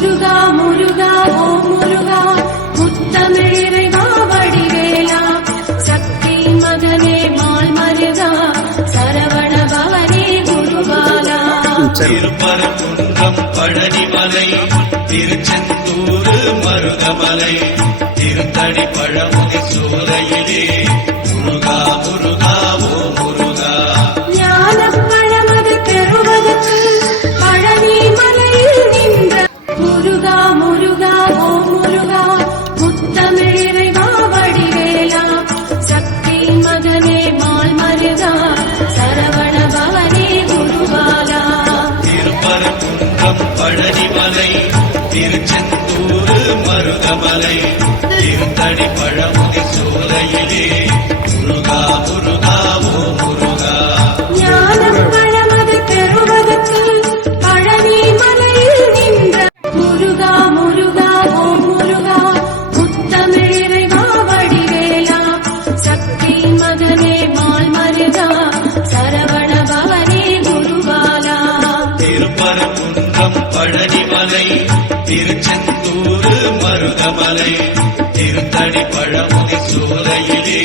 முருகா முருகா ஓம் முருகா முத்தமிழிறைவா வடிவேலா சக்தி மகனே மால் மருகா சரவண பவனே குருபாலா. திருப்பரங்குன்றம் பழனிமலை திருச்செந்தூர் மருதமலை திருத்தணி பழமுதி சோலையிலே முருகா முருகா ஓ முருகா. ஞானப் பழமது பெறுவதற்கு பழனி மலையில் நின்ற முருகா முருகா ஓ முருகா முத்தமிழிறைவா வடிவேலா சக்தி மகனே மால் மருகா சரவண பவனே குருபாலா. திருப்பரங்குன்றம் பழனிமலை திருச்செந்தூர் மருதமலை திருத்தணி பழமுதி சோலையிலே முருகா முருகா ஓ முருகா. ஞானம் பழமது பெறுவதற்கு பழனி மலையில் நின்ற முருகா முருகா ஓ முருகா முத்தமிழிறைவா வடிவேலா சக்தி மகனே மால் மருகா சரவண பவனே குருபாலா. திருப்பரங்குன்றம் பழனிமலை திருச்செந்தூர் மருதமலை திருத்தணி பழமுதி சோலையிலே